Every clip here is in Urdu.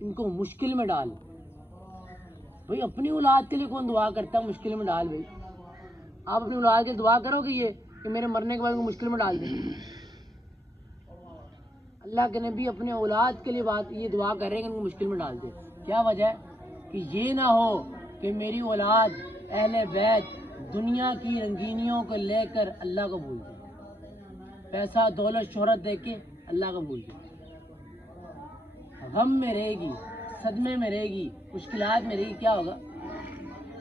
ان کو مشکل میں ڈال. بھائی اپنی اولاد کے لیے کون دعا کرتا ہے مشکل میں ڈال؟ بھائی آپ اپنی اولاد کے دعا کرو گے یہ کہ میرے مرنے کے بعد ان کو مشکل میں ڈال دیں؟ اللہ کے نبی اپنے اولاد کے لیے یہ دعا کر رہے ہیں کہ ان کو مشکل میں ڈال دے. کیا وجہ ہے؟ کہ یہ نہ ہو کہ میری اولاد اہل بیت دنیا کی رنگینیوں کو لے کر اللہ کو بھول جائے, پیسہ دولت شہرت دے کے اللہ کو بھول جائے, غم میں رہے گی, صدمے میں رہے گی, مشکلات میں رہے گی. کیا ہوگا؟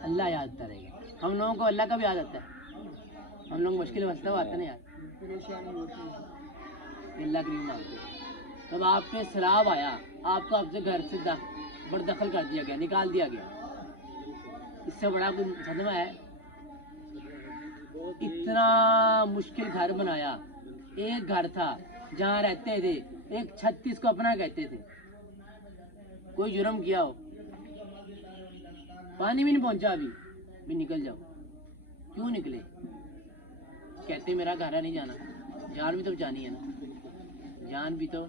اللہ یاد آتا رہے گا. ہم لوگوں کو اللہ کا بھی یاد آتا ہے, ہم لوگ مشکل مسئلہ آتا ہے نا یاد, اللہ کریم مانگتے. جب آپ پہ سیلاب آیا, آپ کو آپ سے گھر سے بردخل کر دیا گیا, نکال دیا گیا, اس سے بڑا کوئی صدمہ ہے؟ اتنا مشکل گھر بنایا, ایک گھر تھا جہاں رہتے تھے, ایک چھت اس کو اپنا کہتے تھے. کوئی جرم کیا ہو, پانی بھی نہیں پہنچا ابھی بھی نکل جاؤ. کیوں نکلے؟ کہتے میرا گھر ہے نہیں جانا. جان بھی تو جانی ہے نا, جان بھی تو.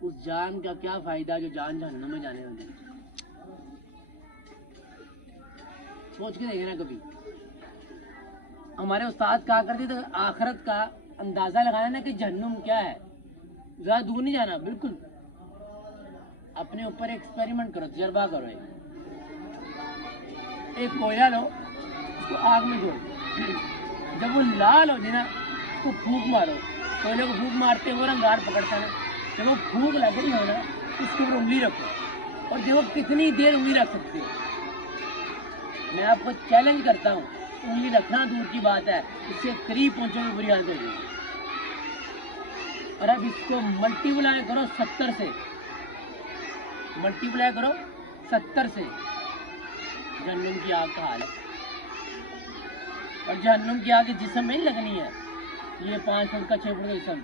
اس جان کا کیا فائدہ جو جان جہنم میں جانے والے. سوچ کے دیکھنا کبھی. ہمارے استاد کہا کرتے تھے آخرت کا اندازہ لگانا نا کہ جہنم کیا ہے, زیادہ دور نہیں جانا. بالکل اپنے اوپر ایکسپیریمنٹ کرو, تجربہ کرو. ایک کوئلہ لو, اس کو آگ میں ڈالو, جب وہ لال ہو جائے نا اس کو پھونک مارو. کوئلے کو پھونک مارتے وہ رنگار پکڑتا ہے نا, جب وہ پھونک لگ رہی ہو نا اس کے اوپر انگلی رکھو, اور دیکھو کتنی دیر انگلی رکھ سکتے ہو. میں آپ کو چیلنج کرتا ہوں, انگلی رکھنا دور کی بات ہے, اس سے قریب پہنچو گے بری حالت ہو جائے گی. اور اب اس کو ملٹی پلائی کرو 70 سے, ملٹی پلائی کرو 70 سے. جہنم کی آگ کا حال ہے. اور جہنم کی آگ جسم میں نہیں لگنی ہے, یہ 5 فٹ کا 6 فٹ کا جسم.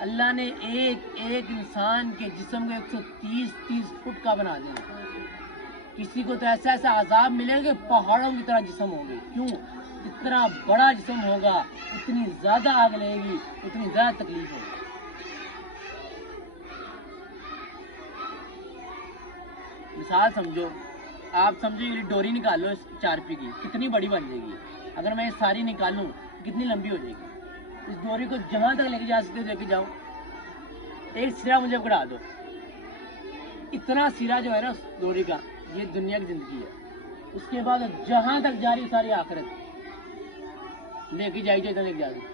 اللہ نے ایک انسان کے جسم کو 130 فٹ کا بنا دیا. کسی کو تو ایسا عذاب ملے گا کہ پہاڑوں کی طرح جسم ہوگی. کیوں؟ اتنا بڑا جسم ہوگا, اتنی زیادہ آگ لگے گی, اتنی زیادہ تکلیف ہوگی. مثال سمجھو, آپ سمجھو یہ ڈوری نکالو اس 4 روپے کی, کتنی بڑی بن جائے گی. اگر میں یہ ساری نکالوں کتنی لمبی ہو جائے گی. اس ڈوری کو جہاں تک لے کے جا سکتے لے کے جاؤ, ایک سرا مجھے پکڑا دو. اتنا سرا جو ہے نا اس ڈوری کا, یہ دنیا کی زندگی ہے. اس کے بعد جہاں تک جاری ساری آخرت لے کے جائی جائے تو لے کے جا سکتے.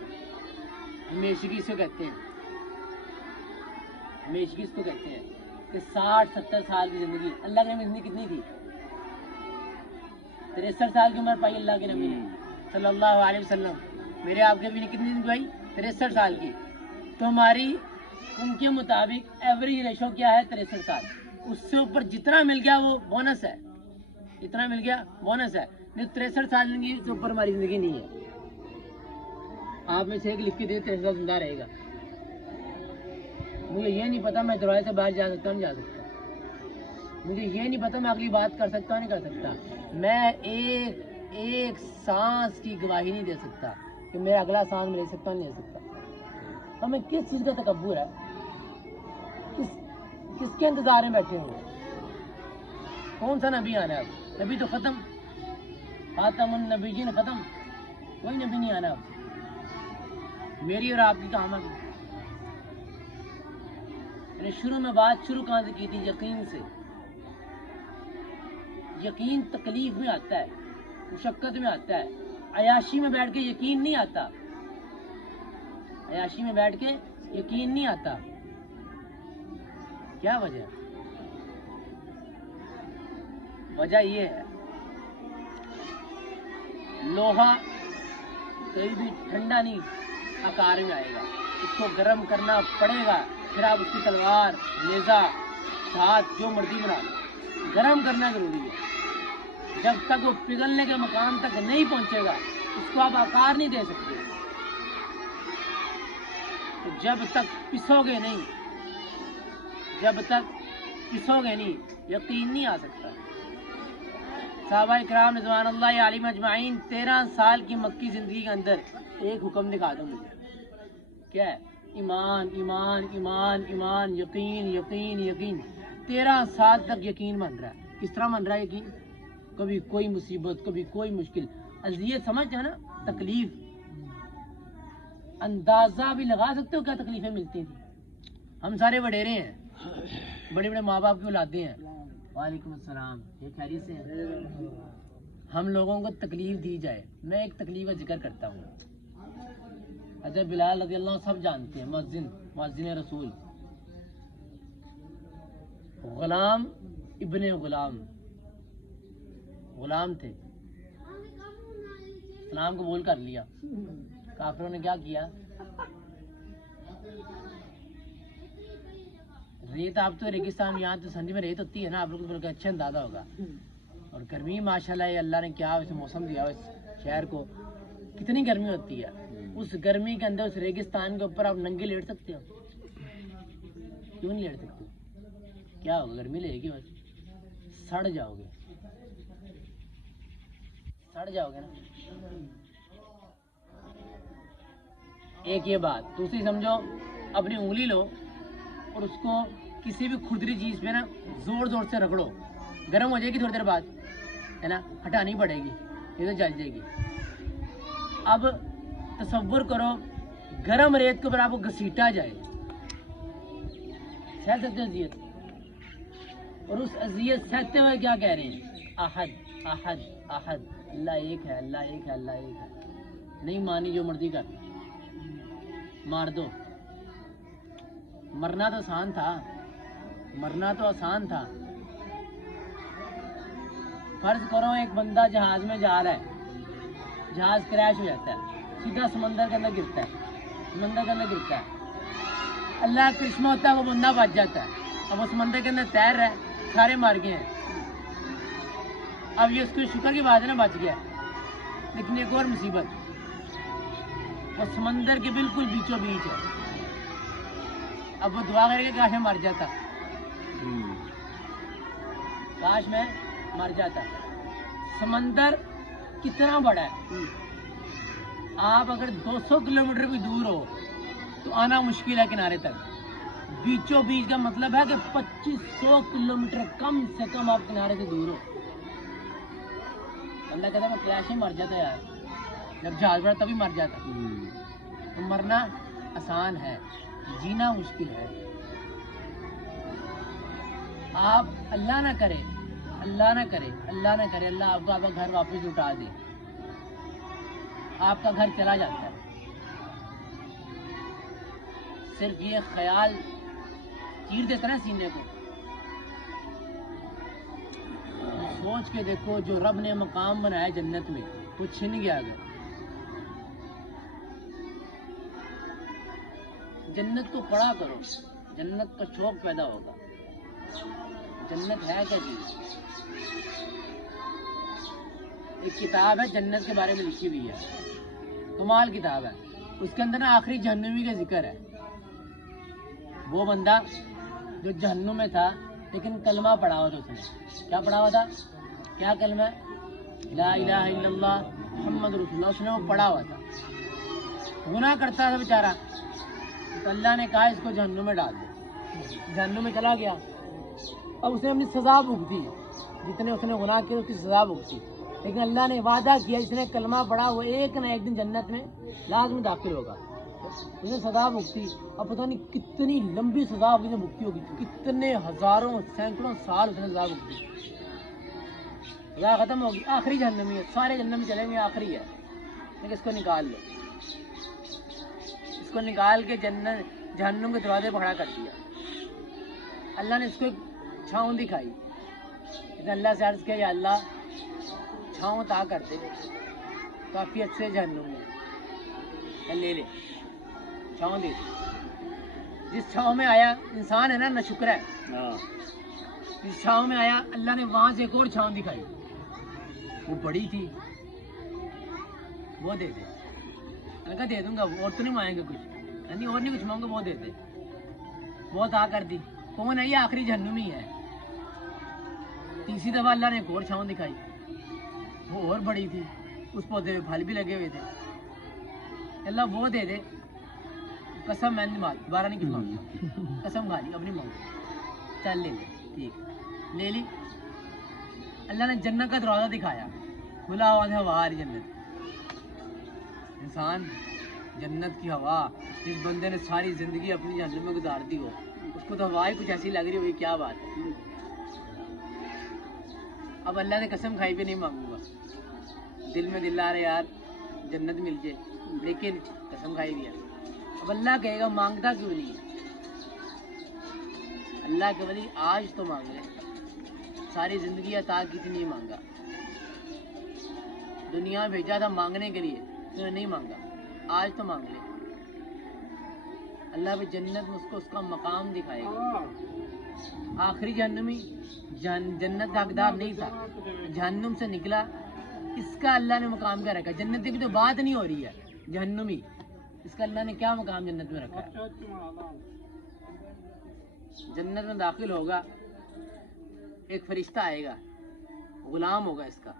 ہمیشگی اس کو کہتے ہیں, ہمیشگی اس کو کہتے ہیں کہ 60-70 سال کی زندگی. اللہ کے نبی زندگی کتنی تھی؟ 63 سال کی عمر پائی اللہ کے نبی نے صلی اللہ علیہ وسلم. میرے آپ کے بھی نے کتنی زندگی پائی؟ 63 سال کی. تو ہماری ان کے مطابق ایوریج ریشو کیا ہے؟ 63 سال. اس سے اوپر جتنا مل گیا وہ بونس ہے, جتنا مل گیا بونس ہے. نہیں 63 سال زندگی سے اوپر ہماری زندگی نہیں ہے. آپ میں سے ایک لکھ کے دے 63 سال زندہ رہے گا. مجھے یہ نہیں پتا میں دروازے سے باہر جا سکتا ہوں نہیں جا سکتا. مجھے یہ نہیں پتا میں اگلی بات کر سکتا ہوں نہیں کر سکتا. میں ایک سانس کی گواہی نہیں دے سکتا کہ میں اگلا سانس میں لے سکتا ہوں نہیں لے سکتا. ہمیں کس چیز کا تکبر ہے؟ کس کے انتظار میں بیٹھے ہوئے؟ کون سا نبی آنا ہے اب؟ نبی تو ختم, خاتم النبیین ختم, کوئی نبی نہیں آنا اب. میری اور آپ کی کام ہے. میں نے شروع میں بات شروع کہاں سے کی تھی؟ یقین سے. یقین تکلیف میں آتا ہے, مشقت میں آتا ہے. عیاشی میں بیٹھ کے یقین نہیں آتا, عیاشی میں بیٹھ کے یقین نہیں آتا. کیا وجہ ہے؟ وجہ یہ ہے, لوہا کہیں بھی ٹھنڈا نہیں آکار میں آئے گا, اس کو گرم کرنا پڑے گا. پھر آپ اس کی تلوار, نیزہ, ہاتھ جو مرضی بنا لو, گرم کرنا ضروری ہے. جب تک وہ پگھلنے کے مقام تک نہیں پہنچے گا اس کو آپ آکار نہیں دے سکتے. جب تک پسو گے نہیں, جب تک پسو گے نہیں, یقین نہیں آ سکتا. صحابہ کرام رضوان اللہ علیہم اجمعین 13 سال کی مکی زندگی کے اندر ایک حکم دکھا دو مجھے. کیا ہے؟ ایمان ایمان ایمان ایمان, یقین یقین یقین. 13 سال تک یقین بن رہا ہے. کس طرح بن رہا ہے یقین؟ کبھی کوئی مصیبت، کبھی کوئی مشکل. اذیت سمجھ ہے نا، تکلیف. اندازہ بھی لگا سکتے ہو کیا تکلیفیں ملتی تھیں؟ ہم سارے وڈیرے ہیں، بڑے بڑے ماں باپ کی اولادیں ہیں. وعلیکم السلام، یہ خیریت سے ہیں؟ ہم لوگوں کو تکلیف دی جائے. میں ایک تکلیف کا ذکر کرتا ہوں. حضرت بلال رضی اللہ عنہ سب جانتے ہیں، مؤذن رسول، غلام ابن غلام تھے. اسلام قبول کر لیا. کافروں نے کیا کیا؟ ریت، آپ تو ریگستان، یہاں تو سندھی میں ریت ہوتی ہے نا، آپ لوگوں کو اچھا اندازہ ہوگا. اور گرمی ماشاءاللہ اللہ نے کیا ویسے موسم دیا اس شہر کو، کتنی گرمی ہوتی ہے. اس گرمی کے اندر، اس ریگستان کے اوپر آپ ننگے لیٹ سکتے ہو؟ کیوں نہیں لیٹ سکتے؟ کیا ہوگا؟ گرمی لے گی، بس سڑ جاؤ گے، سڑ جاؤ گے نا. ایک یہ بات. دوسری سمجھو، اپنی انگلی لو اور اس کو کسی بھی کھردری چیز پہ نا زور زور سے رگڑو، گرم ہو جائے گی تھوڑی دیر بعد، ہے نا، ہٹانی پڑے گی، یہ تو جل جائے گی. اب تصور کرو گرم ریت کے اوپر آپ کو گھسیٹا جائے، سہ سکتے اذیت؟ اور اس اذیت سہتے ہوئے کیا کہہ رہے ہیں؟ احد احد احد، اللہ ایک ہے، اللہ ایک ہے، اللہ ایک ہے. نہیں مانی جو مرضی کر، مار دو. مرنا تو آسان تھا، مرنا تو آسان تھا. فرض کرو ایک بندہ جہاز میں جا رہا ہے، جہاز کریش ہو جاتا ہے، سیدھا سمندر کے اندر گرتا ہے، سمندر کے اندر گرتا ہے. اللہ کا کرشمہ ہوتا ہے، وہ بندہ بچ جاتا ہے. اب وہ سمندر کے اندر تیر رہا ہے، سارے مار گئے ہیں. اب یہ اس کو شکر کی بات ہے نا، بچ گیا. لیکن ایک اور مصیبت، وہ سمندر کے بالکل بیچوں بیچ ہے. اب وہ دعا کر کے کاش میں مر جاتا، کاش میں مر جاتا. سمندر کتنا بڑا ہے، آپ اگر 200 کلومیٹر بھی دور ہو تو آنا مشکل ہے کنارے تک. بیچوں بیچ کا مطلب ہے کہ 2500 کلومیٹر کم سے کم آپ کنارے سے دور ہو. اللہ کہتا ہے میں کریش ہی مر جاتا یار، جب جہاز بڑا تبھی مر جاتا. تو مرنا آسان ہے، جینا مشکل ہے. آپ اللہ نہ کرے، اللہ نہ کرے، اللہ نہ کرے، اللہ آپ کو آپ کا گھر واپس لوٹا دے، آپ کا گھر چلا جاتا ہے. صرف یہ خیال چیر دیتا نا سینے کو. سوچ کے دیکھو، جو رب نے مقام بنایا جنت میں، وہ چھن گیا اگر. جنت کو پڑھا کرو، جنت کا شوق پیدا ہوگا. جنت ہے کیا چیز؟ ایک کتاب ہے جنت کے بارے میں لکھی ہوئی ہے، کمال کتاب ہے. اس کے اندر نا آخری جہنمی کا ذکر ہے. وہ بندہ جو جہنم میں تھا لیکن کلمہ پڑھا ہوا تھا، اس نے کیا پڑھا ہوا تھا؟ کیا کلمہ؟ لا الہ الا اللہ محمد رسول اللہ. اس نے وہ پڑھا ہوا تھا، گناہ کرتا تھا بیچارہ. تو اللہ نے کہا اس کو جہنم میں ڈال دو. جہنم میں چلا گیا. اب اس نے اپنی سزا بھگتی، جتنے اس نے گناہ کیے اس کی سزا بھگتی. لیکن اللہ نے وعدہ کیا جس نے کلمہ پڑھا وہ ایک نہ ایک دن جنت میں لازمی داخل ہوگا. اس نے سزا بھگتی. اب پتہ نہیں کتنی لمبی سزا اس نے بھگتی ہوگی، کتنے ہزاروں سینکڑوں سال اس نے سزا بھگتی. سزا ختم ہوگی، آخری جہنمی ہے، سارے جہنم میں چلیں گے، آخری ہے. لیکن اس کو نکال لو، اس کو نکال کے جہنم کے دروازے پکڑا کر دیا. اللہ نے اس کو ایک چھاؤں دکھائی. اس نے اللہ سے عرض کیا یا اللہ چھاؤں تا کر دے، کافی اچھے جہنم میں لے لے، چھاؤں دے. جس چھاؤں میں آیا، انسان ہے نا، نہ شکر ہے. جس چھاؤں میں آیا اللہ نے وہاں سے ایک اور چھاؤں دکھائی، وہ بڑی تھی، وہ دے دے. میں کہا دے دوں گا، اور تو نہیں مانگیں گے کچھ، یعنی اور نہیں کچھ مانگو، وہ دے دے. وہ تا کر دی. کون ہے یہ؟ آخری جہنمی ہے. تیسری دفعہ اللہ نے ایک اور چھاؤں دکھائی، وہ اور بڑی تھی، اس پودے میں پھل بھی لگے ہوئے تھے. اللہ وہ دے دے. قسم میں نہیں مانگ، دوبارہ نہیں کچھ مانگا، قسم کھا لی، اب نہیں مانگا، چل لے لے. ٹھیک ہے، لے لی. اللہ نے جنت کا دروازہ دکھایا، کھلا ہوا تھا باہر جنت. انسان جنت کی ہوا، جس بندے نے ساری زندگی اپنی جہنم میں گزار دی ہو، اس کو تو ہوا ہی کچھ ایسی لگ رہی ہوگی، کیا بات ہے. اب اللہ نے قسم کھائی پہ نہیں مانگوں گا، دل میں دل آ رہا ہے یار جنت مل جائے، لیکن قسم کھائی بھی ہے. اب اللہ کہے گا مانگتا کیوں نہیں ہے؟ اللہ کے ولی آج تو مانگ لے، ساری زندگی عطا کی تھی نہیں مانگا، دنیا میں بھیجا تھا مانگنے کے لیے تو نے نہیں مانگا، آج تو مانگ لے. اللہ بھی جنت میں اس کو اس کا مقام دکھائے گا. آخری جہنمی جنت کا حقدار نہیں تھا، جہنم سے نکلا، اس کا اللہ نے مقام کیا رکھا؟ جنت کی تو بات نہیں ہو رہی ہے، جہنمی اس کا اللہ نے کیا مقام جنت میں رکھا ہے؟ جنت میں داخل ہوگا، ایک فرشتہ آئے گا، غلام ہوگا اس کا.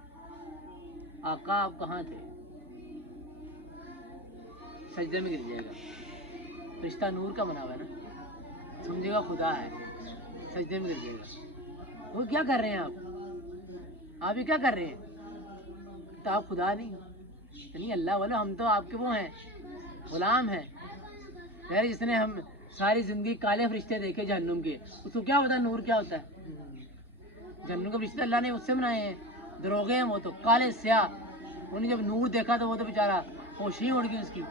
آقا آپ کہاں تھے؟ سجدے میں گر جائے گا. فرشتہ نور کا بنا ہوا ہے نا، سمجھے گا خدا ہے، سجدے میں گر جائے گا. وہ کیا کر رہے ہیں آپ یہ کیا کر رہے ہیں؟ تو آپ خدا نہیں نہیں اللہ والا، ہم تو آپ کے وہ ہیں، غلام ہیں. خیر جس نے ہم ساری زندگی کالے فرشتے دیکھے جہنم کے، اس کو کیا پتا نور کیا ہوتا ہے؟ جہنم کے فرشتے اللہ نے اس سے بنائے ہیں، دروغے ہیں وہ تو کالے سیاہ. انہوں نے جب نور دیکھا تو وہ تو بیچارہ ہوش ہی اڑ گئی اس کی.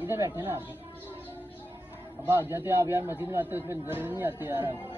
ادھر بیٹھے نا آپ، اب آ جاتے آپ یار، مسجد میں آتے اس میں نظر نہیں آتے یار آپ.